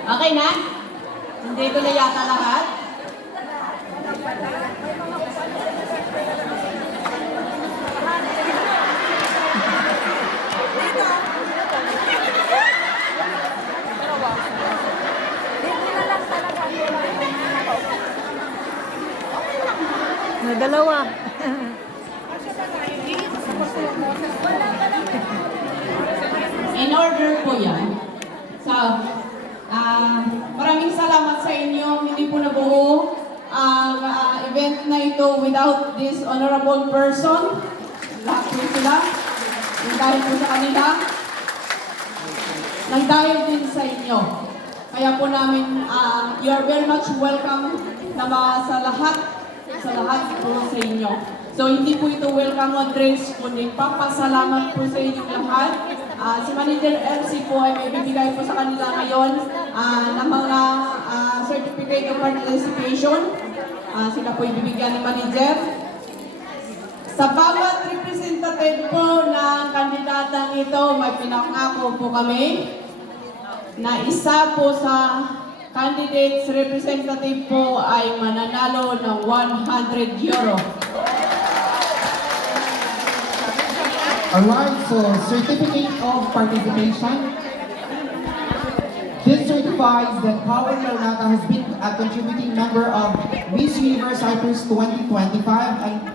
Okay na? Hindi ko na yata lahat. Na dalawa. In order po yan. So, maraming salamat sa inyo. Hindi po nabuo ang event na ito without this honorable person. Lahat po sila. Yung dahil po sa kanila. Nagdahil din sa inyo. Kaya po namin, you are very much welcome na sa lahat po sa inyo. So hindi po ito welcome address, kundi papasalamat po sa inyong lahat. Si Manager LC po ay may bibigay po sa kanila ngayon ng mga certificate of participation. Sila po ibibigyan ni Manager. Sa bawat representative po ng kandidatang ito, may pinangako po kami na isa po sa candidates representative po ay mananalo ng 100 euro. Alright, so certificate of participation. This certifies that Howard Maranata has been a contributing member of Miss Universe Cyprus 2025 and